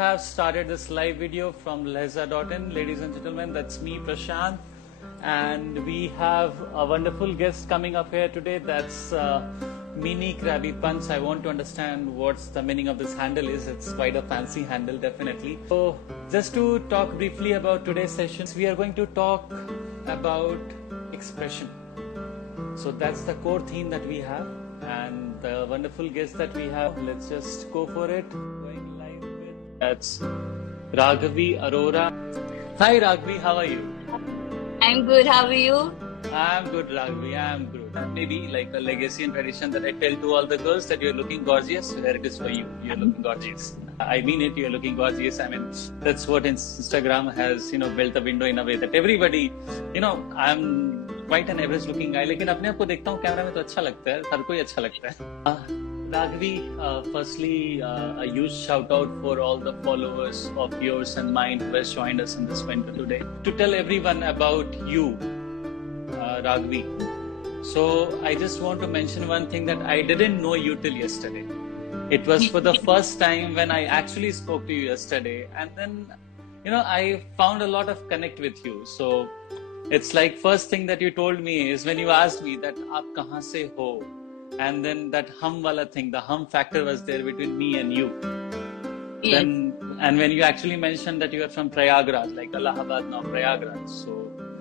have started this live video from Lehza.in. Ladies and gentlemen, that's me, Prashant. And we have a wonderful guest coming up here today. That's Mini Krabby Punch. I want to understand what's the meaning of this handle is. It's quite a fancy handle, definitely. So just to talk briefly about today's sessions, we are going to talk about expression. So that's the core theme that we have. And the wonderful guest that we have, let's just go for it. Going live with, that's Raghavi Arora. Hi Raghavi, how are you? I'm good, how are you? I'm good, Raghavi, I'm good. Maybe like a legacy and tradition that I tell to all the girls that you're looking gorgeous, here it is for you. You're looking gorgeous. I mean it, you're looking gorgeous. I mean, that's what Instagram has, built a window in a way that everybody, I'm quite an average looking guy, लेकिन अपने आप को देखता हूँ कैमरा में तो अच्छा लगता है, हर कोई अच्छा लगता है. Raghavi, firstly, a huge shout out for all the followers of yours and mine who has joined us in this window today. To tell everyone about you, Raghavi. So I just want to mention one thing that I didn't know you till yesterday. It was for the first time when I actually spoke to you yesterday, and then I found a lot of connect with you. So it's like first thing that you told me is when you asked me that aap kahan se ho, and then that hum wala thing, the hum factor was there between me and you. Yes. And when you actually mentioned that you are from Prayagraj, like Allahabad now Prayagraj, so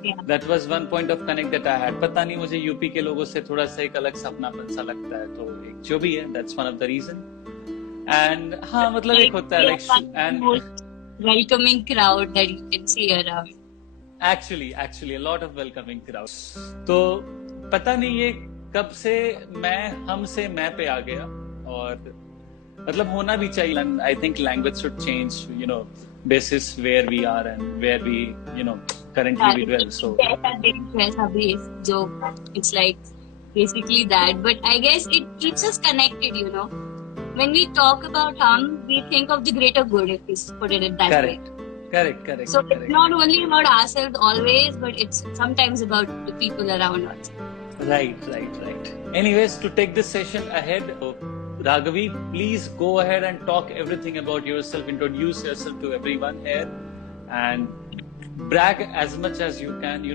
Yeah. that was one point of connect that I had. पता नहीं मुझे यूपी के लोगों से थोड़ा सा एक अलग सपनापन सा लगता है, तो एक जो भी है, that's one of the reason. And हाँ मतलब एक होता है like and most welcoming crowd that you can see around. actually a lot of welcoming crowd. तो पता नहीं ये कब से हम से मैं पे आ गया, और मतलब होना भी चाहिए. And I think language should change, basis where we are and where we, currently we dwell. So It's like basically that, but I guess it keeps us connected, When we talk about hum, we think of the greater good, if we put it that way. Correct. So it's not only about ourselves always, but it's sometimes about the people around us. Right. Anyways, to take this session ahead, Raghavi, please go ahead and talk everything about yourself, introduce yourself to everyone here, and brag as much as you can,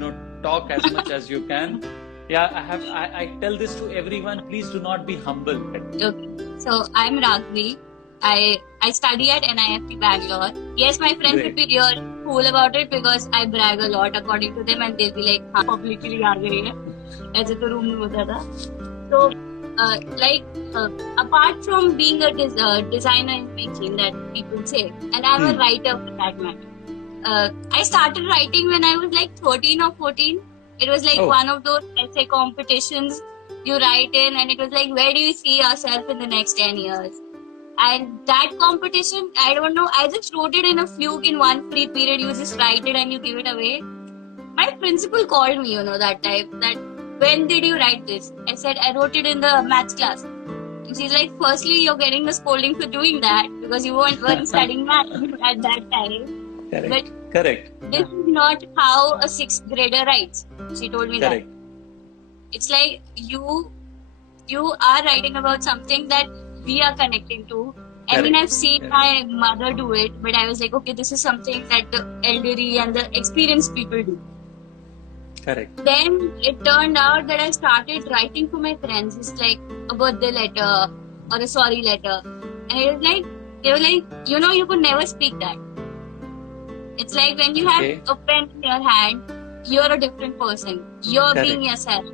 talk as much as you can. Yeah, I tell this to everyone, please do not be humble. Okay, so I'm Raghavi. I study at NIFT Bangalore. Yes, my friends would be real cool about it because I brag a lot according to them, and they'll be like, हाँ publicly आ गई है, ऐसे तो room में होता था. So, apart from being a designer in making that people say, and I'm a writer for that matter. I started writing when I was like 13 or 14. It was like one of those essay competitions you write in, and it was like, where do you see yourself in the next 10 years? And that competition, I don't know, I just wrote it in a fluke in one free period. You just write it and you give it away. My principal called me, that time, that when did you write this? I said, I wrote it in the maths class. And she's like, firstly, you're getting the scolding for doing that because you weren't studying maths at that time. Correct. This is not how a 6th grader writes. She told me that. It's like you are writing about something that we are connecting to. I mean, I've seen my mother do it, but I was like, okay, this is something that the elderly and the experienced people do. Correct. Then it turned out that I started writing for my friends. It's like a birthday letter or a sorry letter. And it was like, they were like, you could never speak that. It's like when you have a pen in your hand, you're a different person. You're being yourself.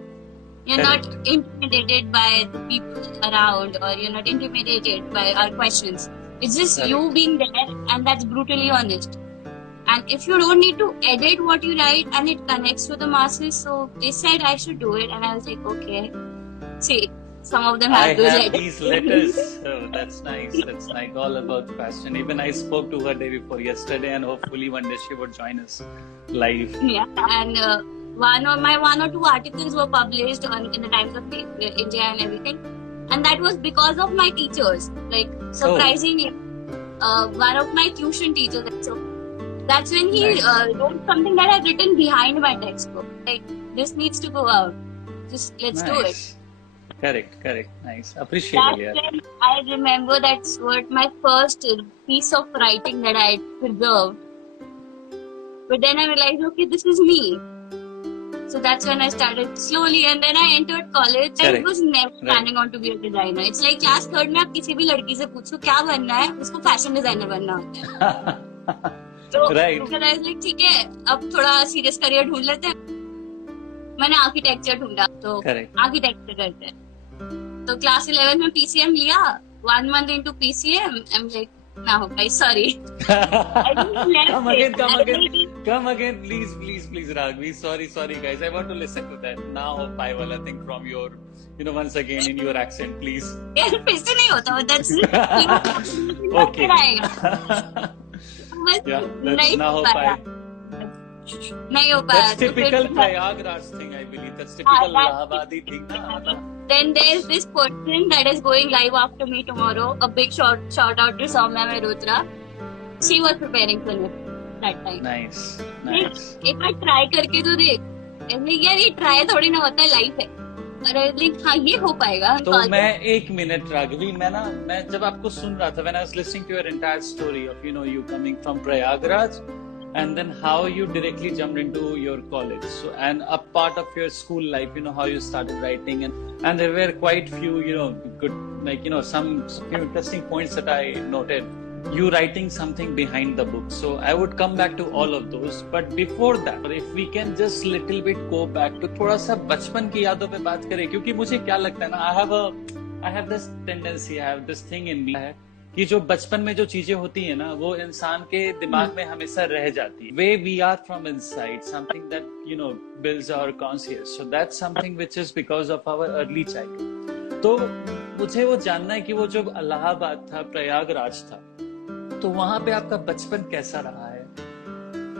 You're not intimidated by the people around, or you're not intimidated by our questions. It's just you being there, and that's brutally honest. And if you don't need to edit what you write and it connects to the masses, so they said I should do it, and I was like, okay. See, some of them have these letters. Oh, that's nice. All about fashion. Even I spoke to her day before yesterday, and hopefully one day she would join us live. Yeah, and one or two articles were published in the Times of India and everything, and that was because of my teachers. Like surprisingly, one of my tuition teachers. So that's when he wrote something that I've written behind my textbook. Like, this needs to go out. Just let's do it. Correct. Nice. Appreciable, That's yeah. when I remember that's what my first piece of writing that I preserved. But then I realized, okay, this is me. So that's when I started slowly, and then I entered college. I Correct. was never Right. planning on to be a designer. It's like class third में आप किसी भी लड़की से पूछो क्या बनना है, उसको फैशन डिजाइनर बनना होता है. तो Right. फिर I was like, ठीक है, अब थोड़ा सीरियस करियर ढूंढ लेते हैं. मैंने आर्किटेक्चर ढूंढा, तो Correct. आर्किटेक्चर करते हैं. तो क्लास 11 में PCM लिया. 1 month into PCM, I'm like, ना हो भाई, sorry. I just left Come it. again, please, Raghavi. Sorry, guys. I want to listen to that. Now, I will, I think, from your, once again in your accent, please. यार फिर से नहीं होता वो. That's Okay. Yeah, that's now हो पाया. नहीं हो पाया. That's typical Prayagraj thing, I believe. That's typical Allahabadi thing. Then there's this person that is going live after me tomorrow. A big shout out to Soumya Mehrotra. She was preparing for me that time. Nice. एक बार ट्राई करके तो देख. यार ये ट्राई थोड़ी ना होता है, लाइफ है. अरे हाँ, ये हो पाएगा. तो मैं 1 मिनट राघवी, मैं जब आपको सुन रहा था, when I was listening to your entire story of you coming from Prayagraj and then how you directly jumped into your college, so and a part of your school life, how you started writing, and there were quite few good, like some few interesting points that I noted. You writing something behind the book, so I would come back to all of those, but before that, if we can just little bit go back to थोड़ा सा बचपन की यादों पे बात करें, क्योंकि मुझे क्या लगता है ना, I have this tendency, I have this thing in me है कि जो बचपन में जो चीजें होती है ना, वो इंसान के दिमाग में हमेशा रह जाती है. Way we are from inside, something that builds our conscious, so that's something which is because of our early childhood. तो मुझे वो जानना है कि वो जो इलाहाबाद था, प्रयागराज था, तो वहां पे आपका बचपन कैसा रहा है?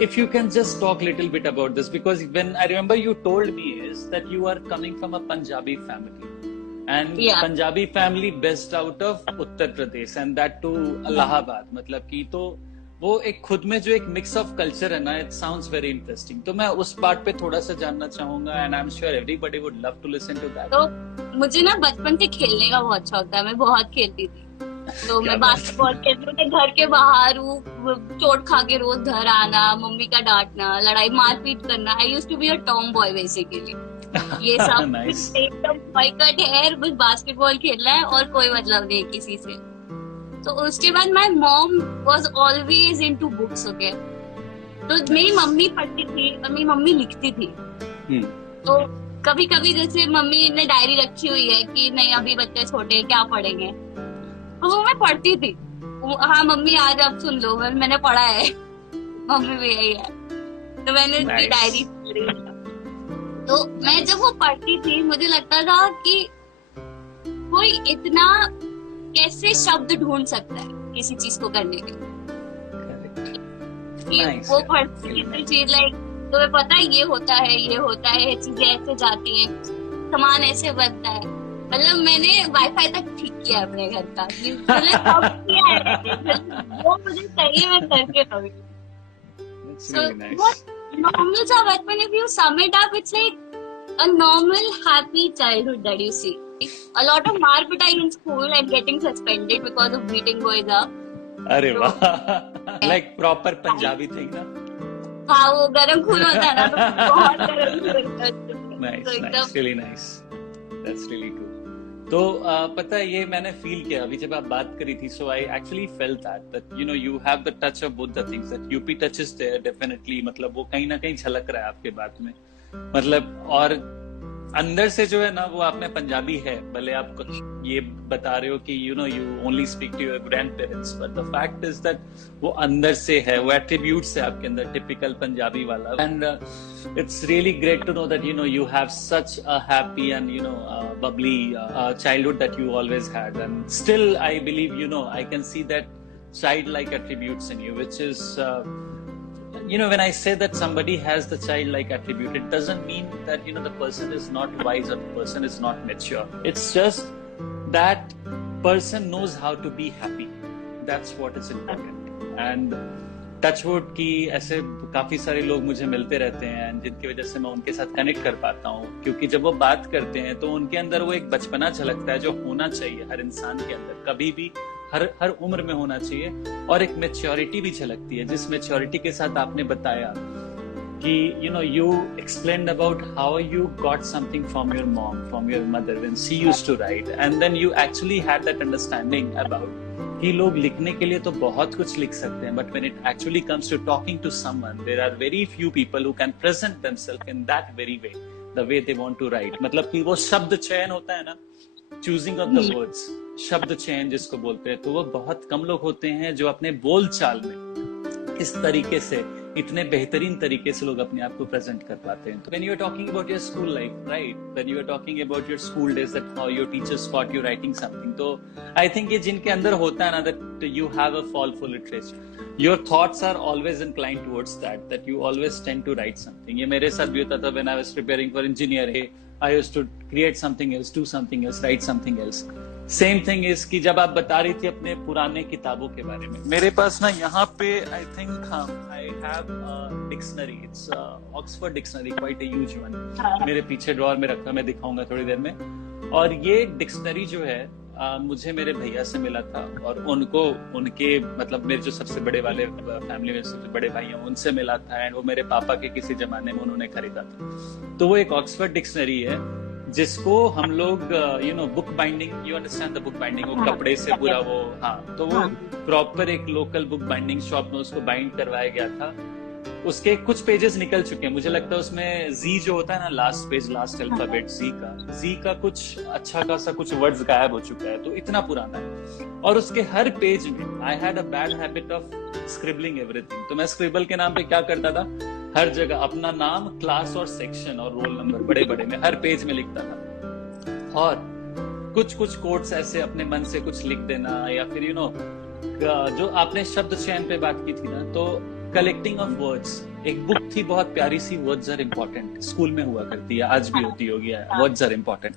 If you can just talk little bit about this, because when I remember you told me is that you are coming from a Punjabi family, and Punjabi family based out of Uttar Pradesh, and that to Allahabad. मतलब कि तो वो एक खुद में जो एक mix of culture है ना, it sounds very interesting. तो मैं उस पार्ट पे थोड़ा सा जानना चाहूंगा, and I'm sure everybody would love to listen to that. तो मुझे ना बचपन से खेलने का बहुत शौक था. मैं बहुत खेलती थी. तो मैं बास्केटबॉल खेलती थी घर के बाहर. चोट खा के रोज घर आना, मम्मी का डांटना, लड़ाई मारपीट करना. I used to be a tomboy basically. ये सब एकदम बॉय कट हेयर, बस बास्केटबॉल खेलना है और कोई मतलब नहीं किसी से. तो उसके बाद my mom was always into books. Okay, तो मेरी मम्मी पढ़ती थी और मेरी मम्मी लिखती थी. तो कभी कभी जैसे मम्मी ने डायरी रखी हुई है कि नहीं अभी बच्चे छोटे क्या पढ़ेंगे, तो वो मैं पढ़ती थी. हाँ मम्मी आज आप सुन लो, मैंने पढ़ा है. मम्मी भी यही है. तो मैंने उसकी डायरी पढ़ी. तो मैं जब वो पढ़ती थी, मुझे लगता था कि कोई इतना कैसे शब्द ढूंढ सकता है किसी चीज को करने के लिए. वो पढ़ती थी चीज लाइक, तुम्हें पता है ये होता है, चीजें ऐसे जाती हैं, सामान ऐसे बनता है. मतलब मैंने वाईफाई तक ठीक किया अपने घर का. मैंने सब किया है. वो मुझे सही में करके रही. So what normal सा बचपन, if you sum it up, it's like a normal happy childhood that you see. A lot of marpetai in school and getting suspended because of beating boys up. अरे वाह, like proper Punjabi thing ना. हाँ, वो गरम खून होता है ना, तो बहुत गरम खून होता है. Nice, really nice. That's really cool. तो पता है, ये मैंने फील किया अभी जब आप बात करी थी. So I actually felt that you have the touch of both the things, that UP touch is there definitely. मतलब वो कहीं ना कहीं झलक रहा है आपके बात में. मतलब और अंदर से जो है ना, वो आप में पंजाबी है. भले आप कुछ ये बता रहे हो कि you only speak to your grandparents, but the fact is that वो अंदर से है, वो एट्रीब्यूट्स है आपके अंदर, टिपिकल पंजाबी वाला. And it's really great to know that you have such a happy and bubbly childhood that you always had, and still I believe I can see that childlike attributes in you, which is when I say that somebody has the childlike attribute, it doesn't mean that the person is not wise or the person is not mature. It's just that person knows how to be happy. That's what is important. And touchwood की ऐसे काफी सारे लोग मुझे मिलते रहते हैं जिनकी वजह से मैं उनके साथ कनेक्ट कर पाता हूँ, क्योंकि जब वो बात करते हैं तो उनके अंदर वो एक बचपना झलकता है जो होना चाहिए हर इंसान के अंदर, कभी भी हर उम्र में होना चाहिए, और एक मैच्योरिटी भी झलकती है, जिस मैच्योरिटी के साथ आपने बताया कि you explained about how you got something from your mom, from your mother when she used to write, and then you actually had that understanding about कि लोग लिखने के लिए तो बहुत कुछ लिख सकते हैं, but when it actually comes to talking to someone, there are very few people who can present themselves in that very way, the way they want to write. मतलब कि वो शब्द चयन होता है ना, choosing of the words, शब्द चयन जिसको बोलते हैं, तो वो बहुत कम लोग होते हैं जो अपने बोल चाल में इस तरीके से, इतने बेहतरीन तरीके से लोग अपने आप को प्रेजेंट कर पाते हैं. तो when you are talking about your school life, right? When you are talking about your school days, that how your teachers taught you writing something, तो I think ये जिनके अंदर होता है ना, that you have a fall for literature, your thoughts are always inclined towards that you always tend to write something. ये मेरे साथ भी होता था when I was preparing for engineering. I used to create something else, do something else, write something else. Same thing is कि जब आप बता रही थी अपने पुराने किताबों के बारे में, मेरे पास ना यहाँ पे I think I have dictionary, it's Oxford dictionary, quite a huge one, मेरे पीछे ड्रॉअर में रखा, मैं दिखाऊंगा थोड़ी देर में. और ये डिक्शनरी जो है मुझे मेरे भैया से मिला था, और उनको उनके मतलब मेरे जो सबसे बड़े वाले फैमिली में सबसे बड़े भाई हैं उनसे मिला था, एंड वो मेरे पापा के किसी जमाने में उन्होंने खरीदा था. तो वो एक ऑक्सफोर्ड डिक्शनरी है जिसको हम लोग book binding, you understand the book binding, वो कपड़े से पूरा वो, हाँ, तो वो प्रॉपर एक लोकल बुक बाइंडिंग शॉप में उसको बाइंड करवाया गया था. उसके कुछ पेजेस निकल चुके हैं, मुझे लगता है उसमें जी जो होता है ना, लास्ट पेज, लास्ट अल्फाबेट जी का कुछ अच्छा खासा कुछ वर्ड्स गायब हो चुका है, तो इतना पुराना है. और उसके हर पेज में I had a bad habit of scribbling everything. तो मैं स्क्रिबल के नाम पे क्या करता था, हर जगह अपना नाम, क्लास और सेक्शन और रोल नंबर बड़े बड़े में हर पेज में लिखता था. और कुछ कोट्स ऐसे अपने मन से कुछ लिख देना, या फिर जो आपने शब्द चयन पे बात की थी ना, तो कलेक्टिंग ऑफ वर्ड्स, एक बुक थी बहुत प्यारी सी, वर्ड्स आर इम्पोर्टेंट, स्कूल में हुआ करती है, आज भी होती होगी, वर्ड्स आर इम्पोर्टेंट.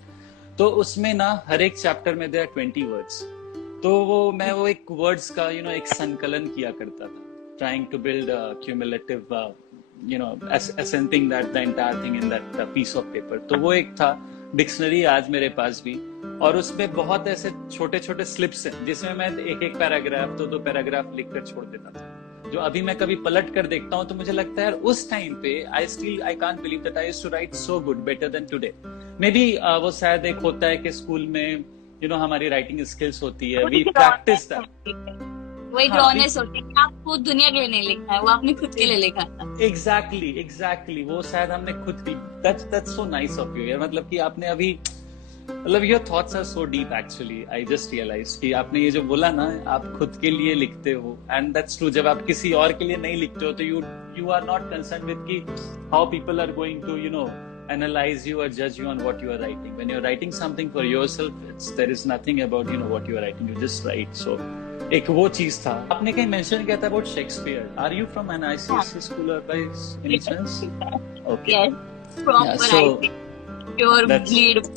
तो उसमें ना हर एक चैप्टर में देयर 20 वर्ड्स. तो मैं वो एक वर्ड्स का एक संकलन किया करता था, trying to build cumulative assenting that the entire thing in that piece of paper. तो वो एक था डिक्शनरी, आज मेरे पास भी, और उसमें बहुत ऐसे छोटे छोटे स्लिप्स हैं जिसमें मैं एक पैराग्राफ, दो पैराग्राफ लिख कर छोड़ देता था, जो अभी मैं कभी पलट कर देखता हूँ तो मुझे लगता है यार उस टाइम पे I can't believe that I used to write so good, better than today. Maybe वो शायद एक होता है कि स्कूल में हमारी राइटिंग स्किल्स होती है, वी प्रैक्टिस दैट, वही ड्रॉनेस होती है, आपको दुनिया के लिए नहीं लिखा है, वो आपने खुद के लिए लिखा था. एग्जैक्टली वो शायद हमने खुद की, that's so nice of you यार. मतलब कि आपने अभी, मतलब your thoughts are so deep actually. I just realize कि आपने ये जो बोला ना, आप खुद के लिए लिखते हो, एंड दैट्स ट्रू. जब आप किसी और के लिए नहीं लिखते हो तो you are not concern with कि how people are going to analyze you or judge you on what you are writing. When you're writing something for yourself, there is nothing about what you are writing, you just write. So एक वो चीज था. आपने कहीं मेंशन किया था about Shakespeare. Are you from an ICSE school or by any chance? Okay. Yes, proper ICSE, pure bleed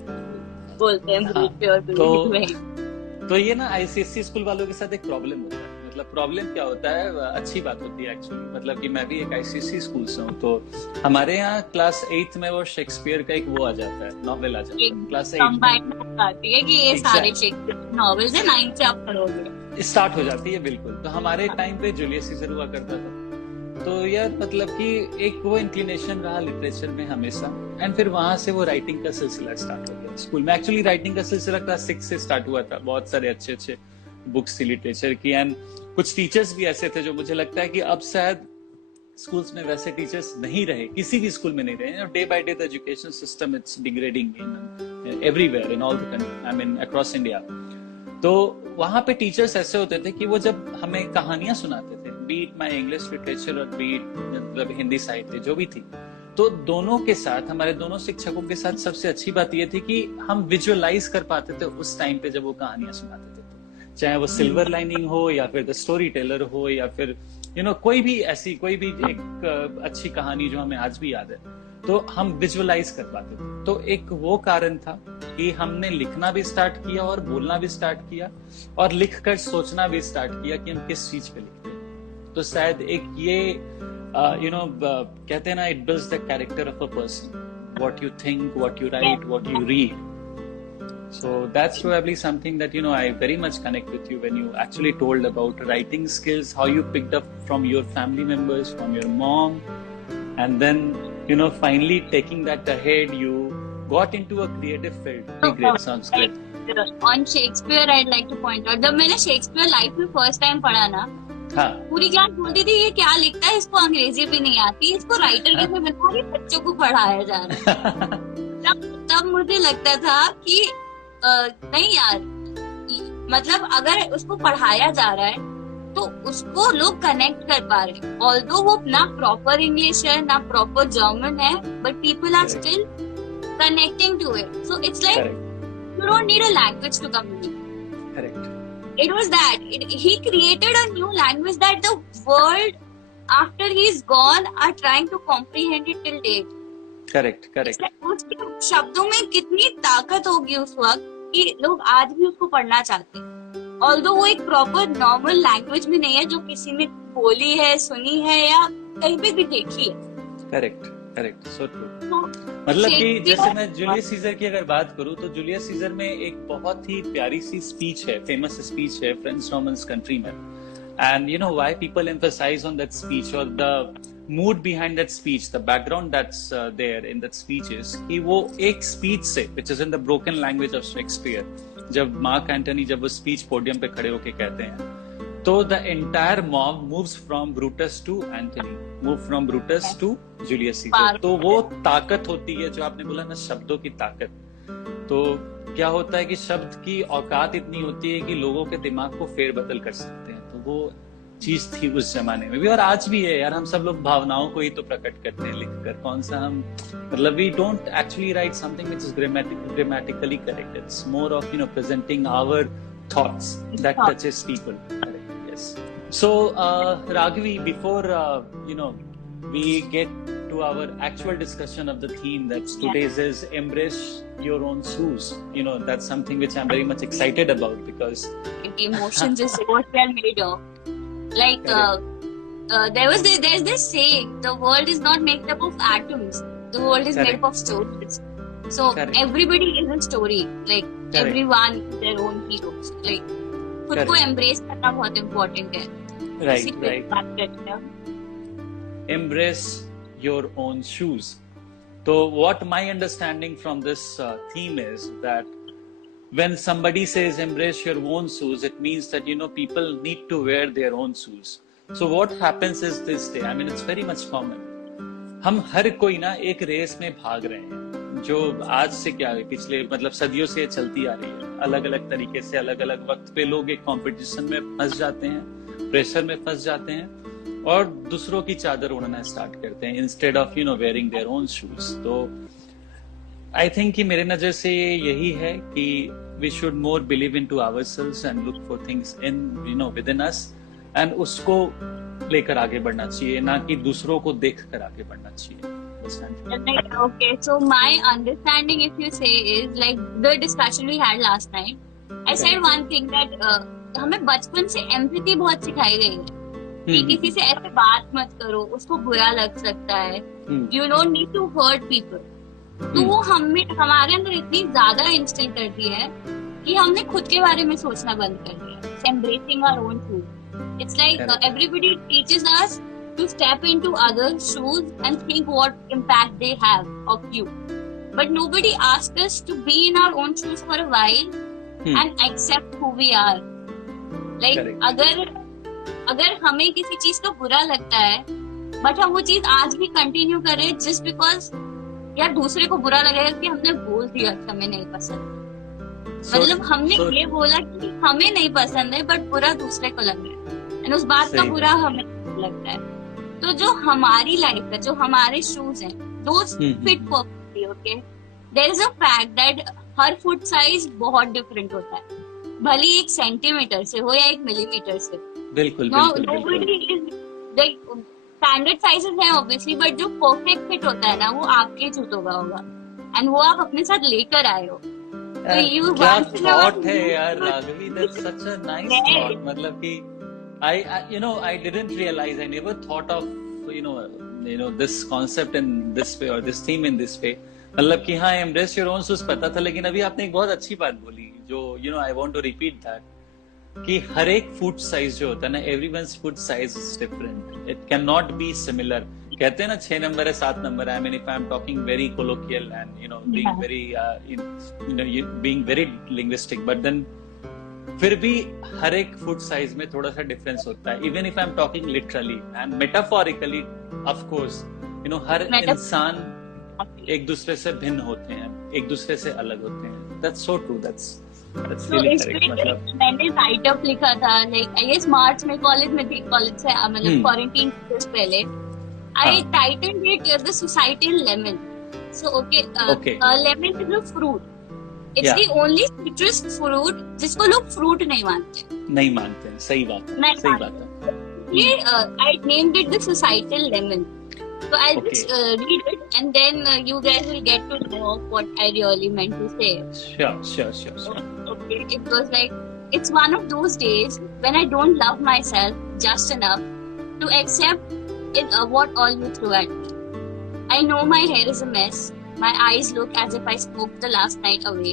बोलते हैं, pure bleed. तो ये ना ICSE स्कूल वालों के साथ एक प्रॉब्लम होता है. मतलब प्रॉब्लम क्या होता है, अच्छी बात होती है एक्चुअली. मतलब कि मैं भी एक ICSE स्कूल से हूँ, तो हमारे यहाँ क्लास 8 में वो शेक्सपियर का एक वो आ जाता है, नॉवेल आ जाता है क्लास 8 में, आती है कि ये सारे शेक्सपियर नॉवेल्स हैं, 9 से आप पढ़ोगे, स्टार्ट हो जाती है. बिल्कुल. तो हमारे टाइम पे जूलियस सीजर हुआ करता था. तो यार मतलब कि एक वो इंक्लिनेशन रहा लिटरेचर में हमेशा, एंड फिर वहां से वो राइटिंग का सिलसिला स्टार्ट हो गया. स्कूल में एक्चुअली राइटिंग का सिलसिला क्लास 6 से स्टार्ट हुआ था. बहुत सारे अच्छे बुक्स थी लिटरेचर की, एंड कुछ टीचर्स भी ऐसे थे जो मुझे लगता है कि अब शायद स्कूल्स में वैसे टीचर्स नहीं रहे, किसी भी स्कूल में नहीं रहे. Day by day the education system it's degrading in everywhere, in all the country, I mean across India. तो वहां पे टीचर्स ऐसे होते थे कि वो जब हमें कहानियां सुनाते थे, बीट माई इंग्लिश लिटरेचर और बीट मतलब हिंदी साहित्य जो भी थी, तो दोनों के साथ, हमारे दोनों शिक्षकों के साथ सबसे अच्छी बात ये थी कि हम विजुअलाइज कर पाते थे उस टाइम पे जब वो कहानियां सुनाते थे. चाहे वो सिल्वर लाइनिंग हो, या फिर द स्टोरी टेलर हो, या फिर कोई भी एक अच्छी कहानी जो हमें आज भी याद है, तो हम विजुअलाइज कर पाते थे. तो एक वो कारण था कि हमने लिखना भी स्टार्ट किया और बोलना भी स्टार्ट किया, और लिखकर सोचना भी स्टार्ट किया कि हम किस चीज पे लिखते हैं. तो शायद एक ये कहते हैं ना, it builds the character of a person, what you think, what you write, what you read. So that's probably something that I very much connect with you when you actually told about writing skills, how you picked up from your family members, from your mom, and then finally taking that ahead, you got into a creative field. Very great, sounds great. On Shakespeare, I'd like to point out, जब मैंने Shakespeare life में first time पढ़ा ना, हाँ, पूरी क्लास बोलती थी ये क्या लिखता है, इसको अंग्रेजी भी नहीं आती, इसको राइटर कैसे बनता है, बच्चों को पढ़ाया जा रहा है। तब मुझे लगता था कि नहीं यार, मतलब अगर उसको पढ़ाया जा रहा है तो उसको लोग कनेक्ट कर पा रहे हैं, ऑल्दो वो ना प्रॉपर इंग्लिश है ना प्रॉपर जर्मन है, but people are still connecting to it. So it's like you don't need a language to communicate. Correct. It was that he created a new language that the world after he's gone are trying to comprehend it till date. Correct. उसके शब्दों में कितनी ताकत होगी उस वक्त कि लोग आज भी उसको पढ़ना चाहते हैं, ऑल्दो वो एक प्रॉपर नॉर्मल लैंग्वेज में नहीं है जो किसी ने बोली है, सुनी है या कहीं पे भी देखी है। Correct, so true. मतलब कि जैसे मैं जूलियस सीजर की अगर बात करूं तो जूलियस सीजर में एक बहुत ही प्यारी सी स्पीच है, फेमस स्पीच है, friends Romans countryman, and you know why people emphasise on that speech और the mood behind that speech, the background that's there in that speech is कि वो एक स्पीच से, which is in the broken language of Shakespeare, जब Mark Antony जब वो speech podium पे खड़े होके कहते हैं तो the entire mob moves from Brutus to Antony, move from Brutus to Julius Caesar. तो वो ताकत होती है जो आपने बोला ना, शब्दों की ताकत। तो क्या होता है कि शब्द की औकात इतनी होती है कि लोगों के दिमाग को फेरबदल कर सकते हैं। तो वो चीज थी उस जमाने में भी और आज भी है यार। हम सब लोग भावनाओं को ही तो प्रकट करते हैं लिखकर, कौन सा हम, मतलब we don't actually write something which is grammatically correct, it's more of presenting our thoughts that touches people. So, Raghavi, before we get to our actual discussion of the theme that's today's is embrace your own shoes. That's something which I'm very much excited about because emotions is what we are made of. Like there's this saying, the world is not made up of atoms. The world is made up of stories. So everybody is a story. Like everyone is their own heroes. Like खुद को एम्ब्रेस करना बहुत important है। Right. Embrace your own shoes. तो what my understanding from this theme is that when somebody says embrace your own shoes, it means that people need to wear their own shoes. So what happens is this day, I mean it's very much common, हम हर कोई ना एक रेस में भाग रहे हैं जो आज से क्या है, पिछले मतलब सदियों से चलती आ रही है। अलग अलग तरीके से अलग अलग वक्त पे लोग एक कंपटीशन में फंस जाते हैं, प्रेशर में फंस जाते हैं और दूसरों की चादर उड़ना स्टार्ट करते हैं instead of wearing their own shoes. तो आई थिंक कि मेरे नजर से यही है कि we should more believe into ourselves and look for things in within us and उसको लेकर आगे बढ़ना चाहिए, ना कि दूसरों को देख कर आगे बढ़ना चाहिए। Okay, so my understanding, if you say, is like the discussion we had last time. I said one thing that हमें बचपन से एम्पैथी बहुत सिखाई गई है कि किसी से ऐसे बात मत करो, उसको बुरा लग सकता है, you don't need to hurt people. तो वो हमारे अंदर इतनी ज्यादा इंस्टिल कर दी है कि हमने खुद के बारे में सोचना बंद कर दिया। Embracing our own truth. It's like everybody teaches us to step into others' shoes and think what impact they have of you. But nobody asks us to be in our own shoes for a while and accept who we are. Like अगर हमें किसी चीज का बुरा लगता है बट हम वो चीज आज भी कंटिन्यू करें just because यार दूसरे को बुरा लगेगा कि हमने बोल दिया कि हमें नहीं पसंद, मतलब हमने ये बोला कि हमें नहीं पसंद है बट बुरा दूसरे को लग रहा है एंड उस बात का बुरा हमें लगता है। तो जो हमारी लाइफ है, जो हमारे शूज हैं, those fit perfectly. Okay, there is a fact that हर फुट साइज बहुत डिफरेंट होता है, भले 1 सेंटीमीटर से हो या 1 मिलीमीटर से। बिल्कुल स्टैंडर्ड साइजेस हैं ऑब्वियसली, बट जो परफेक्ट फिट होता है ना वो आपके जूतों का होगा एंड वो आप अपने साथ लेकर आए हो। क्या थॉट है यार Raghavi, that's such a nice thought. मतलब कि I didn't realize. I never thought of this concept in this way or this theme in this way. मतलब कि हाँ embrace your own shoes पता था, लेकिन अभी आपने एक बहुत अच्छी बात बोली जो I want to repeat that कि हर एक फुट साइज जो होता है ना, everyone's foot size is different. It cannot be similar. कहते हैं ना 6 नंबर है 7 नंबर है. I mean, if I'm talking very colloquial and being very being very linguistic, but then फिर भी हर एक फुट साइज में थोड़ा सा डिफरेंस होता है. Even if I am talking literally and metaphorically, of course हर इंसान एक दूसरे से भिन्न होते हैं, एक दूसरे से अलग होते हैं. That's so true. That's really correct. मतलब मैंने राइट अप लिखा था लाइक आई गेस मार्च में कॉलेज में थी, कॉलेज से मतलब क्वारंटाइन से पहले. I titled it the societal lemon. So okay, lemon is a fruit. It's the only citrus fruit जिसको लोग fruit नहीं मानते. सही बात है. ये I named it the societal lemon. So I'll just read it and then you guys will get to know what I really meant to say. Sure. Okay, it was like, it's one of those days when I don't love myself just enough to accept what all you threw at me. I know my hair is a mess. My eyes look as if I smoked the last night away,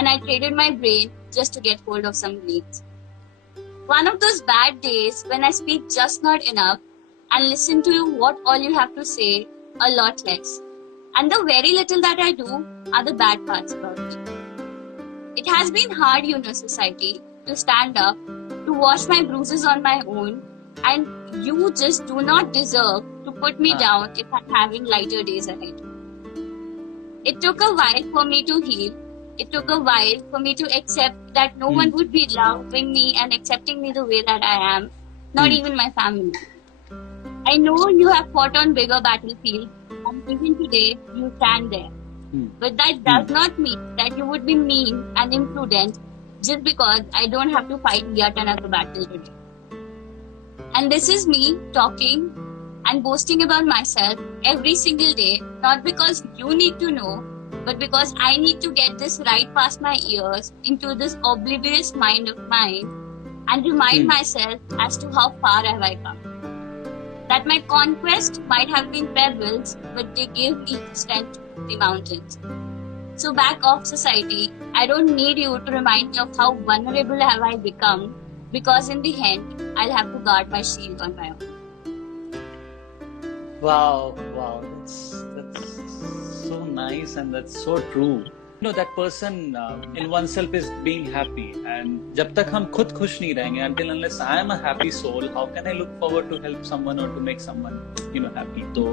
and I traded my brain just to get hold of some gleams. One of those bad days when I speak just not enough and listen to what all you have to say a lot less. And the very little that I do are the bad parts about it. It has been hard, society, to stand up, to wash my bruises on my own, and you just do not deserve to put me down if I'm having lighter days ahead. It took a while for me to heal. It took a while for me to accept that no one would be loving me and accepting me the way that I am, not even my family. I know you have fought on bigger battlefields, and even today you stand there. But that does not mean that you would be mean and imprudent just because I don't have to fight yet another battle today. And this is me talking and boasting about myself every single day, not because you need to know, but because I need to get this right past my ears into this oblivious mind of mine and remind myself as to how far have I come. That my conquest might have been pebbles, but they gave me strength to the mountains. So back off, society. I don't need you to remind me of how vulnerable have I become, because in the end, I'll have to guard my shield on my own. Wow, that's so nice and that's so true. That person in oneself is being happy, and जब तक हम खुद खुश नहीं रहेंगे, until unless I am a happy soul, how can I look forward to help someone or to make someone happy? So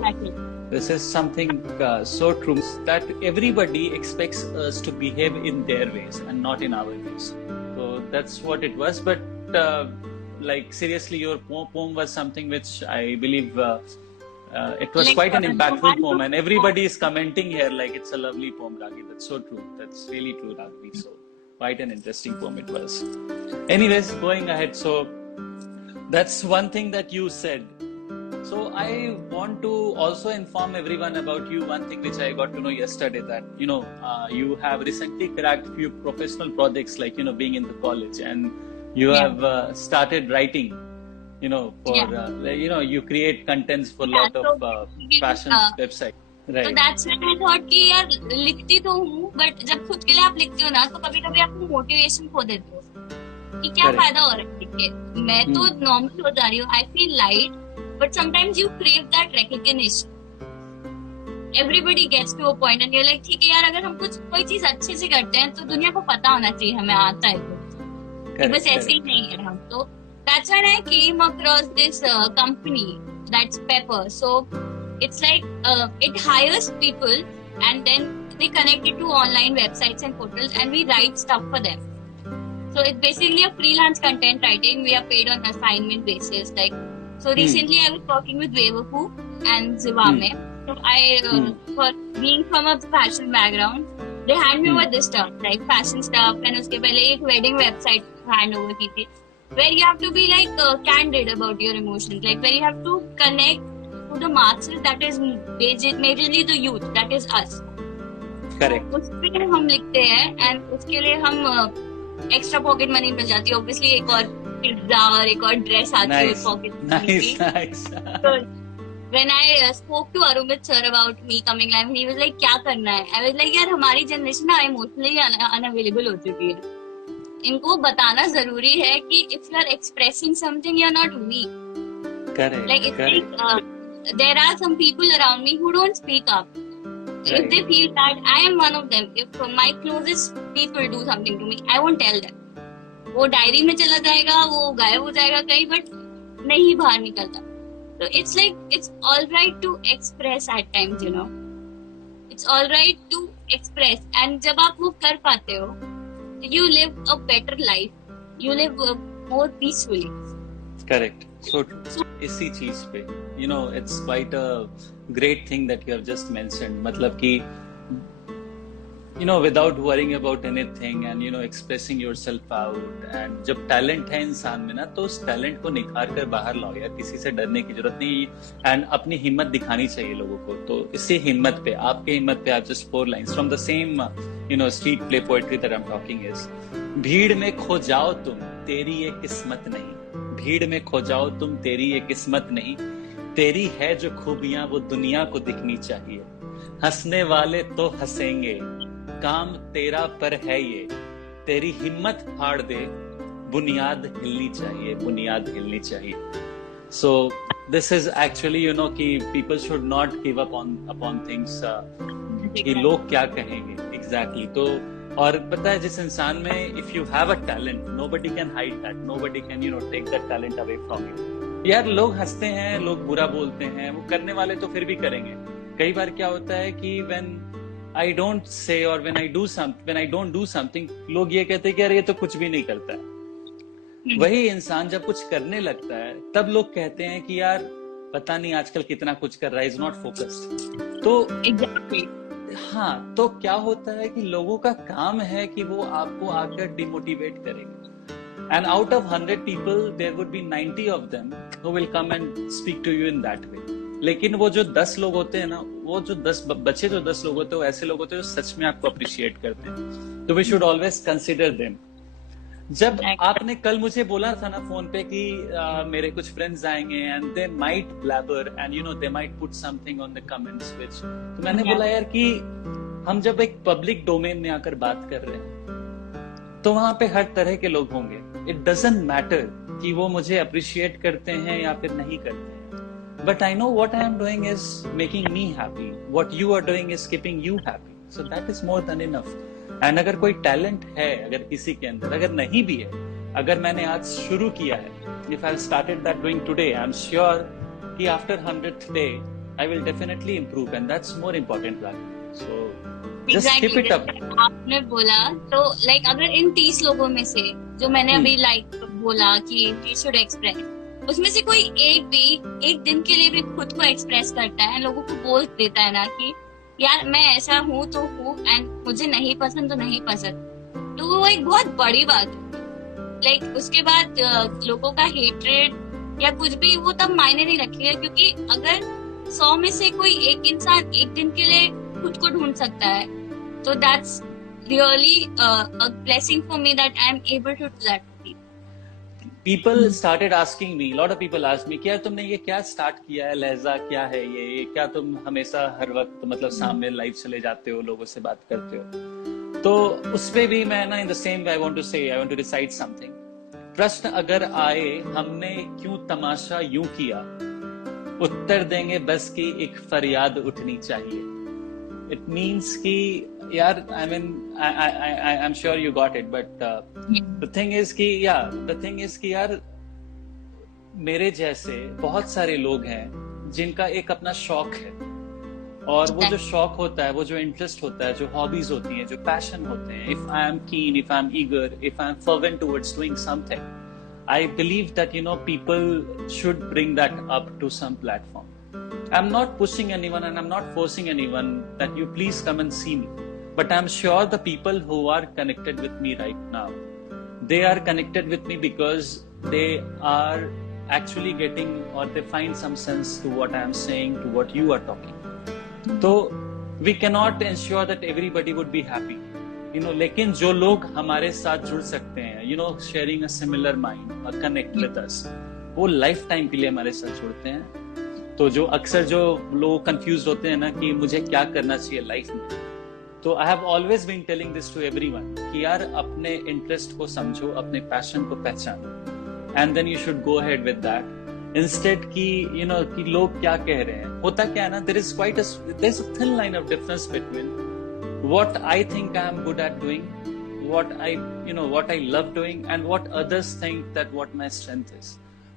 this is something so true, that everybody expects us to behave in their ways and not in our ways. So that's what it was. But like seriously, your poem was something which I believe it was quite an impactful poem, and everybody is commenting here like it's a lovely poem, Raghi. That's so true. That's really true, Raghi. So quite an interesting poem it was. Anyways, going ahead. So that's one thing that you said. So I want to also inform everyone about you. One thing which I got to know yesterday, that you have recently cracked few professional projects, like being in the college, and you have started writing. You create contents for a lot of fashion websites. Right. So that's when I thought कि यार लिखती तो हूँ, but जब खुद के लिए आप लिखते हो ना, तो कभी कभी आपको मोटिवेशन खो देते हो कि क्या फायदा हो रहा है लिख के. मैं तो नॉर्मल हो जा रही हूँ. I feel light, but sometimes you crave that recognition. Everybody gets to a point and you're like, ठीक है यार, अगर हम कोई चीज अच्छे से करते हैं तो दुनिया को पता होना चाहिए हमें आता है. बस ऐसे ही नहीं है हम तो. That's when I came across this company, that's Pepper. So it's like it hires people and then they connect it to online websites and portals, and we write stuff for them. So it's basically a freelance content writing. We are paid on assignment basis. So recently I was working with Wevaku and Zivame. So for being from a fashion background, they hand me over this stuff, like fashion stuff, and उसके पहले एक wedding website hand over की थी, where you have to be like candid about your emotions, like where you have to connect to the masses, that is majorly the youth, that is us. Correct. उसके लिए हम लिखते हैं, and उसके लिए हम extra pocket money मिल जाती है. Obviously एक और पिज्जा और एक और ड्रेस आती है pocket nice. So when I spoke to Arumit sir about me coming live, he was like, क्या करना है? I was like, यार हमारी जनरेशन ना इमोशनली अनअवेलेबल हो चुकी है. इनको बताना जरूरी है कि if you are expressing something, you are not weak. Correct. Like it's like there are some people around me who don't speak up. Right. If they feel that, I am one of them. If my closest people do something to me, I won't tell them. वो डायरी में चला जाएगा, वो गायब हो जाएगा कहीं, but नहीं बाहर निकलता. So it's like it's all right to express at times, you know. It's all right to express, and जब आप वो कर पाते हो, you live a better life. You live more peacefully. Correct. So इसी चीज पे, you know, it's quite a great thing that you have just mentioned. मतलब कि, you know, without worrying about anything and, you know, expressing yourself out, and जब talent है इंसान में ना, तो उस talent को निखार कर बाहर लाओ यार, किसी से डरने की जरूरत नहीं, and अपनी हिम्मत दिखानी चाहिए लोगों को. तो इसी हिम्मत पे, आपके हिम्मत पे, आप just 4 lines from the same, you know, street play poetry that I'm talking is, भीड़ में खो जाओ तुम, तेरी ये किस्मत नहीं. भीड़ में खो जाओ तुम, तेरी ये किस्मत नहीं. तेरी है जो खूबियां वो दुनिया को दिखनी चाहिए. हंसने वाले तो हंसेंगे, काम तेरा पर है ये. तेरी हिम्मत फाड़ दे, बुनियाद हिलनी चाहिए, बुनियाद हिलनी चाहिए. So this is actually, you know, कि people should not give up upon things, कि लोग क्या कहेंगे. Exactly. तो और पता है, जिस इंसान में if you have a talent, nobody can hide that, nobody can, you know, take that talent away from you. यार लोग हंसते हैं, लोग बुरा बोलते हैं, वो करने वाले तो फिर भी करेंगे. कई बार क्या होता है कि when I don't say or when I don't do something, लोग ये कहते हैं कि यार ये तो कुछ भी नहीं करता है. वही इंसान जब कुछ करने लगता है, तब लोग कहते हैं कि यार पता नहीं आजकल कितना कुछ कर रहा है, is not focused. तो exactly. हाँ, तो क्या होता है कि लोगों का काम है कि वो आपको आकर डिमोटिवेट करेंगे. And out of 100 people, there would be 90 of them who will come and speak to you in that way. लेकिन वो जो 10 लोग होते हैं ना, वो जो 10 बचे जो 10 लोग होते हैं, वो ऐसे लोग होते हैं जो सच में आपको अप्रिशिएट करते हैं. तो we should always consider them. जब आपने कल मुझे बोला था ना फोन पे कि मेरे कुछ फ्रेंड्स आएंगे and they might blabber and, you know, they might put something on the comments which, तो मैंने बोला यार कि हम जब एक पब्लिक डोमेन में आकर बात कर रहे हैं, तो वहां पे हर तरह के लोग होंगे. इट डजंट मैटर कि वो मुझे अप्रिशिएट करते हैं या फिर नहीं करते हैं, but I know what I am doing is making me happy. What you are doing is keeping you happy. So that is more than enough. And अगर कोई टैलेंट है, अगर किसी के अंदर, अगर नहीं भी है, अगर मैंने आज शुरू किया है, if I started that doing today, I am sure कि after 100th day I will definitely improve, and that's more important. So Just keep it up. आपने बोला तो लाइक अगर इन 30 लोगों में से जो मैंने अभी लाइक बोला कि we should express, उसमें से कोई एक दिन के लिए भी खुद को एक्सप्रेस करता है, लोगों को बोल देता है ना कि यार मैं ऐसा हूँ तो हूँ एंड मुझे नहीं पसंद तो नहीं पसंद, तो वो एक बहुत बड़ी बात है. लाइक उसके बाद लोगों का हेट्रेड या कुछ भी वो तब मायने नहीं रखेगा, क्योंकि अगर 100 में से कोई एक इंसान एक दिन के लिए खुद को ढूंढ सकता है, तो that's really a blessing for me that I am able to do that. People started asking me, a lot of people asked me, क्या तुमने ये क्या स्टार्ट किया है, लहजा क्या है ये क्या तुम हमेशा हर वक्त मतलब सामने लाइव चले जाते हो, लोगों से बात करते हो. तो उसपे भी मैं ना, in the same way I want to recite something. प्रश्न अगर आए हमने क्यों तमाशा यूं किया, उत्तर देंगे बस की एक फरियाद उठनी चाहिए. It means कि यार, I mean, I'm sure you got it, but the thing is कि यार मेरे जैसे बहुत सारे लोग हैं जिनका एक अपना शौक है, और वो जो शौक होता है, वो जो इंटरेस्ट होता है, जो हॉबीज होती हैं, जो पैशन होते हैं, if I am keen, if I am eager, if I am fervent towards doing something, I believe that, you know, people should bring that up to some platform. I'm not pushing anyone and I'm not forcing anyone that you please come and see me. But I'm sure the people who are connected with me right now, they are connected with me because they are actually getting, or they find some sense to what I am saying, to what you are talking. So we cannot ensure that everybody would be happy. लेकिन जो लोग हमारे साथ जुड़ सकते हैं, sharing a similar mind, connect with अस, वो life time के लिए हमारे साथ जुड़ते हैं। तो जो अक्सर जो लोग कंफ्यूज होते हैं ना कि मुझे क्या करना चाहिए लाइफ में, तो I have always been telling this to everyone कि यार अपने इंटरेस्ट को समझो, अपने पैशन को पहचानो, and then you should go ahead with that instead कि लोग क्या कह रहे हैं। होता क्या है ना, there is a thin line of difference between what I think I am good at doing, what I love doing, and what others think that what my strength is.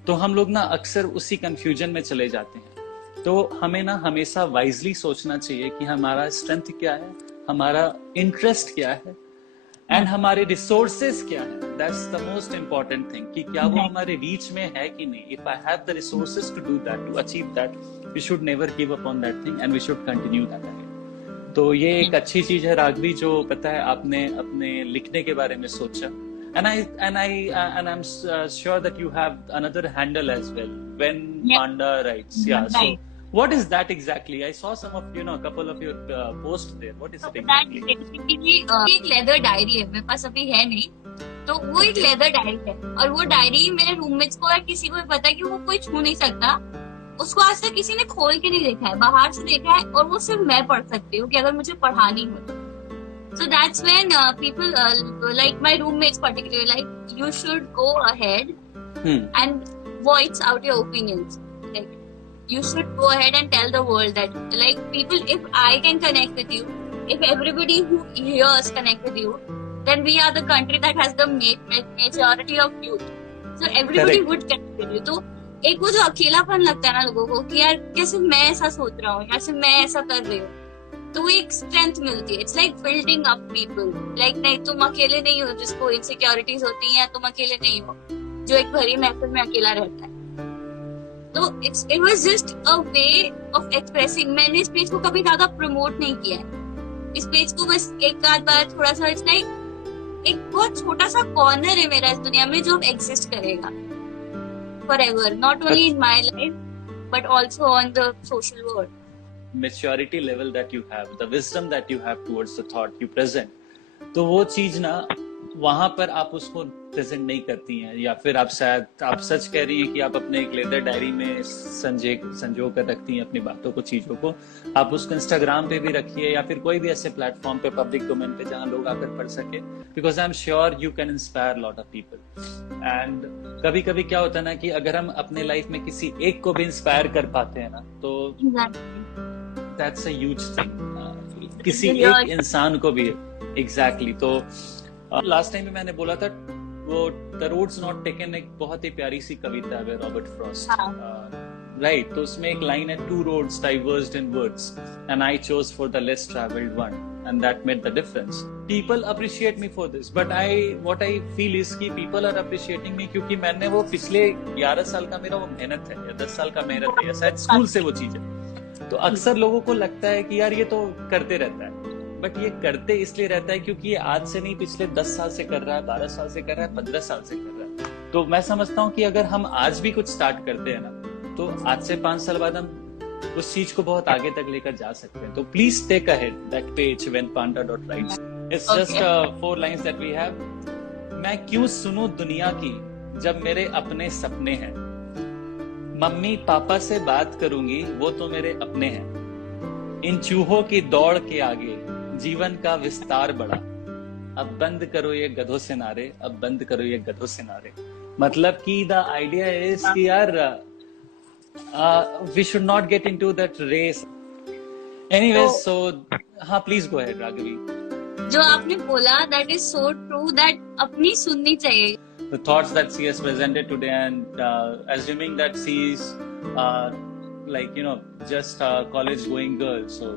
तो हम लोग ना अक्सर उसी कंफ्यूजन में चले जाते हैं। तो हमें ना हमेशा वाइजली सोचना चाहिए कि हमारा स्ट्रेंथ क्या है, हमारा इंटरेस्ट क्या है, एंड हमारे रिसोर्सेज क्या है। That's the most important thing कि क्या वो हमारे रीच में है कि नहीं। If I have the resources to do that, to achieve that, we should never give up on that thing and we should continue that. तो ये एक अच्छी चीज है राघवी, जो पता है आपने अपने लिखने के बारे में सोचा। And I'm sure that you have another handle as well, When Panda Writes. Yeah. Right. So what is that exactly? I saw some of a couple of your posts there. What is it exactly? एक leather diary है, मेरे पास अभी है नहीं, तो वो एक leather diary है, और वो डायरी मेरे रूममेट्स को या किसी को भी पता है कि वो कोई छू नहीं सकता। उसको आज तक किसी ने खोल के नहीं देखा है, बाहर से देखा है, और वो सिर्फ मैं पढ़ सकती हूँ कि अगर मुझे पढ़ानी हो। So that's when people like my roommates particularly, like, you should go ahead and voice out your opinions. Like, you should go ahead and tell the world that, like, people, if I can connect with you, if everybody who hears connect with you, then we are the country that has the majority of youth. So everybody Correct. would connect with you. तो एक वो जो अकेलापन लगता है ना लोगों को कि यार कैसे मैं ऐसा सोच रहा हूँ, या सिर्फ मैं ऐसा कर रही हूँ, तो वो एक स्ट्रेंथ मिलती है। It's like building up people, like नहीं तुम अकेले नहीं हो जिसको इनसिक्योरिटीज होती हैं, तुम अकेले नहीं हो जो एक भरी महफिल में अकेला रहता है। तो it was just a way of expressing. मैंने इस पेज को कभी ज्यादा प्रमोट नहीं किया है, इस पेज को बस एक आध बार थोड़ा सा, इट्स लाइक एक बहुत छोटा सा कॉर्नर है मेरा इस दुनिया में जो एग्जिस्ट करेगा forever, not only in my life but also on the social world. Maturity level that you have, the wisdom that you have towards the thought you present, तो वो चीज ना वहां पर आप उसको प्रेजेंट नहीं करती हैं, या फिर आप शायद आप सच कह रही हैं कि आप अपने एक लेदर डायरी में संजो कर रखती हैं अपनी बातों को, चीजों को। आप उसको इंस्टाग्राम पे भी रखिए, या फिर कोई भी ऐसे प्लेटफॉर्म पे, पब्लिक डोमेन पे, जहां लोग आकर पढ़ सके, because I am sure you can inspire lot of people. And कभी कभी क्या होता है ना कि अगर हम अपने लाइफ में किसी एक को भी इंस्पायर कर पाते हैं ना, तो दैट्स अ ह्यूज थिंग। किसी एक इंसान को भी, एग्जैक्टली। तो लास्ट टाइम भी मैंने बोला था, वो द रोड्स नॉट टेकन एक बहुत ही प्यारी सी कविता है रॉबर्ट फ्रॉस्ट, राइट। तो उसमें एक लाइन है, two roads diverged in words and I chose for the less travelled one and that made the difference. People appreciate me for this, but what I feel is कि people are appreciating me क्योंकि मैंने वो पिछले 11 साल का मेरा वो मेहनत है, या 10 साल का मेहनत है, या शायद स्कूल से वो चीज है। तो अक्सर लोगों को लगता है कि यार ये तो करते रहता है, बट ये करते इसलिए रहता है क्योंकि ये आज से नहीं, पिछले 10 साल से कर रहा है, 12 साल से कर रहा है, 15 साल से कर रहा है। तो मैं समझता हूँ कि अगर हम आज भी कुछ स्टार्ट करते हैं ना, तो आज से 5 साल बाद हम उस चीज को बहुत आगे तक लेकर जा सकते हैं। तो please take ahead that page whenpanda.writes. It's just 4 lines that we have. मैं क्यों सुनूं दुनिया की जब मेरे अपने सपने हैं, मम्मी पापा से बात करूंगी वो तो मेरे अपने हैं, इन चूहों की दौड़ के आगे जीवन का विस्तार बढ़ा, अब बंद करो ये गधों से नारे, अब बंद करो ये गधों से नारे। मतलब कि द आइडिया इज कि यार we should not get into that race. Anyways, so हाँ, प्लीज गो अहेड राघवी। जो आपने बोला that is so true, that अपनी सुननी चाहिए। The thoughts that she has presented today, and assuming that she is like just a college going girl, so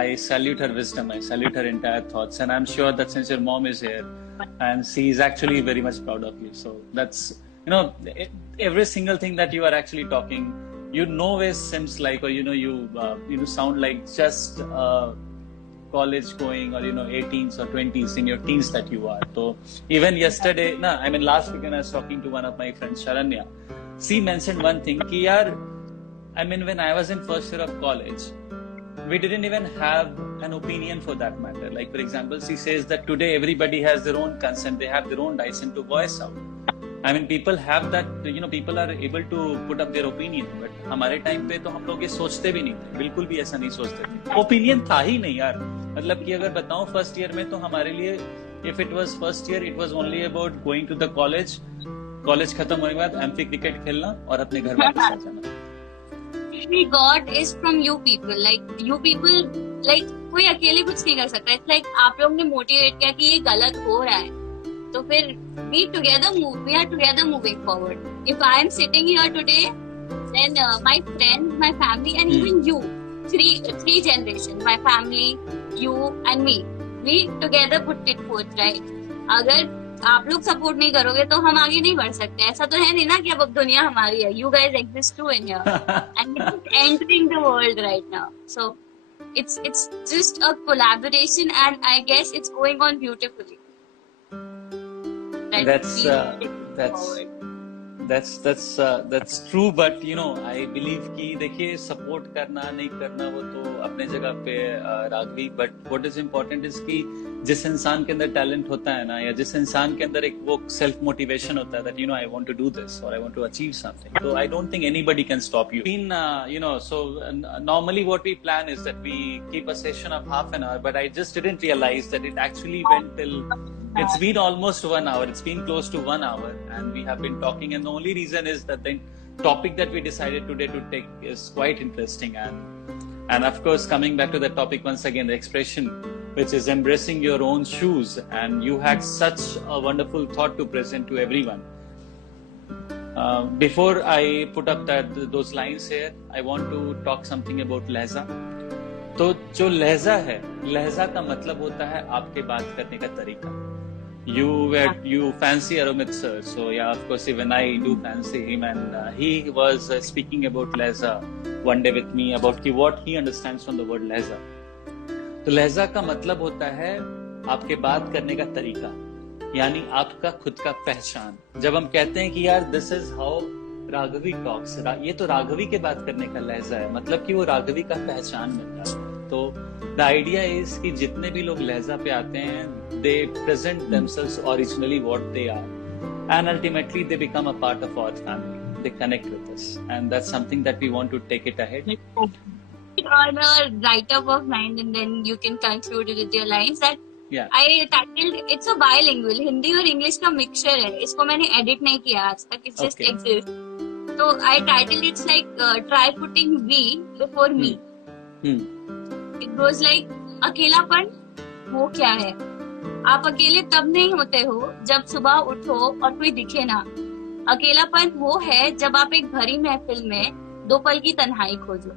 I salute her wisdom, I salute her entire thoughts, and I'm sure that since your mom is here and she is actually very much proud of you, so that's every single thing that you are actually talking, always seems like, or you sound like just college going, or 18s or 20s, in your teens that you are. So even yesterday, last week when I was talking to one of my friends, Sharanya, she mentioned one thing ki yaar, when I was in first year of college, we didn't even have an opinion for that matter. Like, for example, she says that today everybody has their own consent, they have their own license to voice out. I mean, people have that, you know, people are able to put up their opinion. But हमारे टाइम पे तो हम लोग ये सोचते भी नहीं थे, बिल्कुल भी ऐसा नहीं सोचते थे. ओपिनियन था ही नहीं यार. मतलब कि अगर बताऊं फर्स्ट ईयर में तो हमारे लिए, if it was first year, it was only about going to the college. College खत्म होने के बाद एम्फी क्रिकेट खेलना और अपने घर वापस आ जाना. God is from you people. Like you people, like कोई अकेले कुछ नहीं कर सकता. It's like आप लोग ने मोटिवेट किया कि ये गलत हो रहा है, तो फिर we are together moving forward. If I am sitting here today, then my friends, my family, and even you, three generations, my family, you and me, we together put it forth, right? अगर आप लोग सपोर्ट नहीं करोगे तो हम आगे नहीं बढ़ सकते. ऐसा तो है नहीं ना कि अब दुनिया हमारी है. You guys exist too in here, and it's entering the world right now. So it's just a collaboration, and I guess it's going on beautifully. That's true, but you know, I believe कि देखिए सपोर्ट करना नहीं करना वो तो अपने जगह पे Raghavi, but what is important is कि जिस इंसान के अंदर टैलेंट होता है ना, या जिस इंसान के अंदर एक वो सेल्फ मोटिवेशन होता है that you know I want to do this or I want to achieve something, so I don't think anybody can stop you. You know, so normally what we plan is that we keep a session of half an hour, but I just didn't realize that it actually went till. It's been almost 1 hour. It's been close to 1 hour, and we have been talking. And the only reason is that the topic that we decided today to take is quite interesting. And of course, coming back to the topic once again, the expression, which is embracing your own shoes. And you had such a wonderful thought to present to everyone. Before I put up those lines here, I want to talk something about लहजा. तो जो लहजा है, लहजा का मतलब होता है आपके बात करने का तरीका. You fancy Arumit sir, so yeah, of course even I do fancy him, and he was speaking about lehza one day with me about what he understands from the word lehza. तो लहजा का मतलब होता है आपके बात करने का तरीका, यानी आपका खुद का पहचान. जब हम कहते हैं कि यार this is how राघवी टॉक्स, ये तो राघवी के बात करने का लहजा है, मतलब कि वो राघवी का पहचान मिल रहा है. तो द आइडिया इज कि जितने भी लोग लहजा पे आते हैं, they present themselves originally what they are, and ultimately they become a part of our family. They connect with us, and that's something that we want to take it ahead. On a write-up of mine, and then you can conclude it with your lines that I titled, it's a bilingual, Hindi और इंग्लिश का मिक्सचर है. इसको मैंने एडिट नहीं किया आज तक, it just exists. So I titled it's like try putting we before me. It goes like अकेलापन वो क्या है? आप अकेले तब नहीं होते हो जब सुबह उठो और कोई दिखे ना. अकेलापन वो है जब आप एक भरी महफिल में 2 पल की तन्हाई खोजो.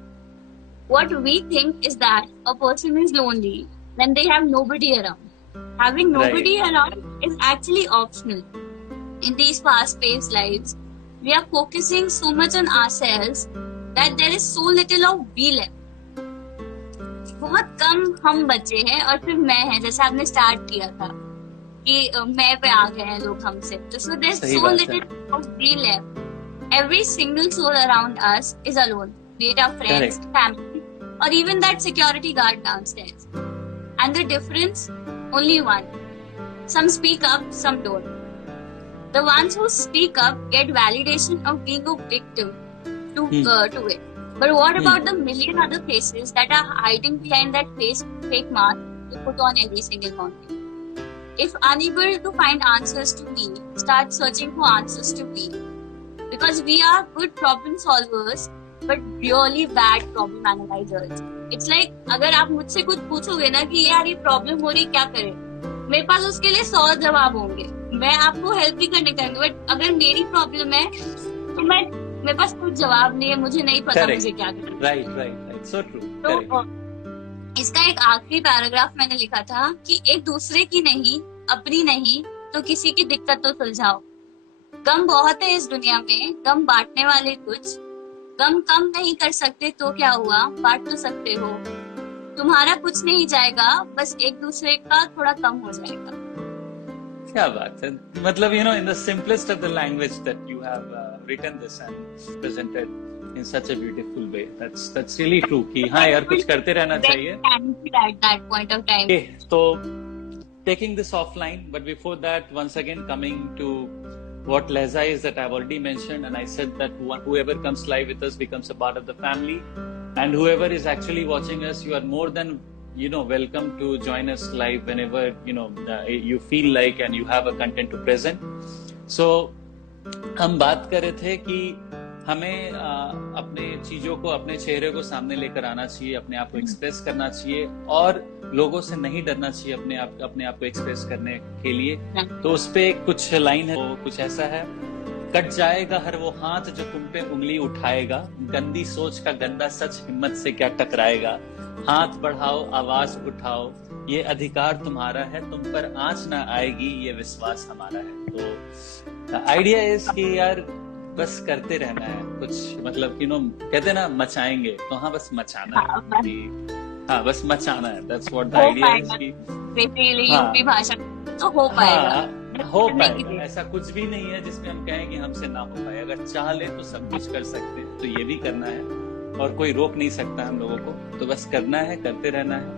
What we think is that a person is lonely when they have nobody around. Having nobody around is actually optional. In these fast-paced lives, we are focusing so much on ourselves that there is so little of we left. बहुत कम हम बचे हैं और फिर मैं है, जैसे आपने स्टार्ट किया था कि मैं पे आ गए हैं लोग हमसे. तो so there's so little of we left. Every single soul around us is alone. Be it our friends, family, or even that security guard downstairs. And the difference, only one. Some speak up, some don't. The ones who speak up get validation of being a victim to it. But what about the million other faces that are hiding behind that fake mask you put on every single morning? If unable to find answers to me, start searching for answers to we. Because we are good problem solvers, but really bad problem analyzers. It's like अगर आप मुझसे कुछ पूछोगे ना कि यार ये प्रॉब्लम हो रही क्या करें, मेरे पास उसके लिए 100 जवाब होंगे. मैं आपको हेल्प भी करने करूंगी, बट अगर मेरी प्रॉब्लम है तो मेरे पास कुछ जवाब नहीं है, मुझे नहीं पता मुझे क्या करना. Right, so true. तो इसका एक आखिरी पैराग्राफ मैंने लिखा था कि एक दूसरे की नहीं, अपनी नहीं तो किसी की दिक्कत तो सुलझाओ. गम बहुत है इस दुनिया में, गम बांटने वाले कुछ. गम कम नहीं कर सकते तो क्या हुआ, बांट तो सकते हो. तुम्हारा कुछ नहीं जाएगा, बस एक दूसरे का थोड़ा कम हो जाएगा. क्या बात है. मतलब you know, in the simplest of the language that you have written this and presented in such a beautiful way. That's really true कि हाँ यार कुछ करते रहना चाहिए. At that point of time. Okay, so taking this offline, but before that, once again coming to what Lehza is that I've already mentioned, and I said that whoever comes live with us becomes a part of the family, and whoever is actually watching us, you are more than welcome to join us live whenever you feel like and you have a content to present. So हम बात कर रहे थे कि हमें अपने चीजों को, अपने चेहरे को सामने लेकर आना चाहिए, अपने आप को एक्सप्रेस करना चाहिए और लोगों से नहीं डरना चाहिए अपने आप को एक्सप्रेस करने के लिए. तो उस पे कुछ लाइन है, वो कुछ ऐसा है: कट जाएगा हर वो हाथ जो तुम पे उंगली उठाएगा, गंदी सोच का गंदा सच हिम्मत से क्या टकराएगा, हाथ बढ़ाओ आवाज उठाओ, ये अधिकार तुम्हारा है, तुम पर आंच ना आएगी, ये विश्वास हमारा है. तो आइडिया इज कि यार बस करते रहना है कुछ, मतलब कहते हैं ना मचाएंगे, तो हाँ बस मचाना है. हाँ बस मचाना है. That's what the idea is कि बेसिकली यूपी भाषा तो हो पाएगा. हो पाएगा. ऐसा कुछ भी नहीं है जिसमें हम कहें कि हमसे ना हो पाए. अगर चाह ले तो सब कुछ कर सकते हैं. तो ये भी करना है और कोई रोक नहीं सकता हम लोगों को. तो बस करना है, करते रहना है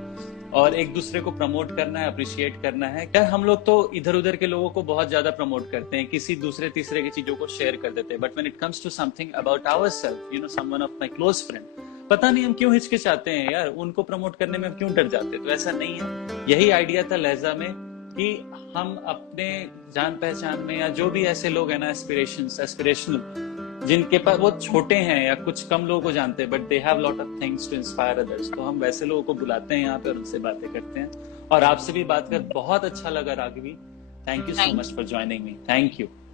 और एक दूसरे को प्रमोट करना है, अप्रिशिएट करना है. क्या हम लोग तो इधर उधर के लोगों को बहुत ज्यादा प्रमोट करते हैं, किसी दूसरे तीसरे की चीजों को शेयर कर देते हैं. But when it comes to something about ourself, someone of my close friend, पता नहीं हम क्यों हिचकिचाते हैं यार, उनको प्रमोट करने में हम क्यों डर जाते हैं. तो ऐसा नहीं है. यही आइडिया था लहजा में कि हम अपने जान पहचान में या जो भी ऐसे लोग हैं ना एस्पिरेशनल, जिनके पास वो छोटे हैं या कुछ कम लोगों को जानते हैं but they have lot of things to inspire others, तो हम वैसे लोगों को बुलाते हैं यहाँ पे और उनसे बातें करते हैं. और आपसे भी बात कर बहुत अच्छा लगा Raghavi. Thank you so much for joining me. Thank you.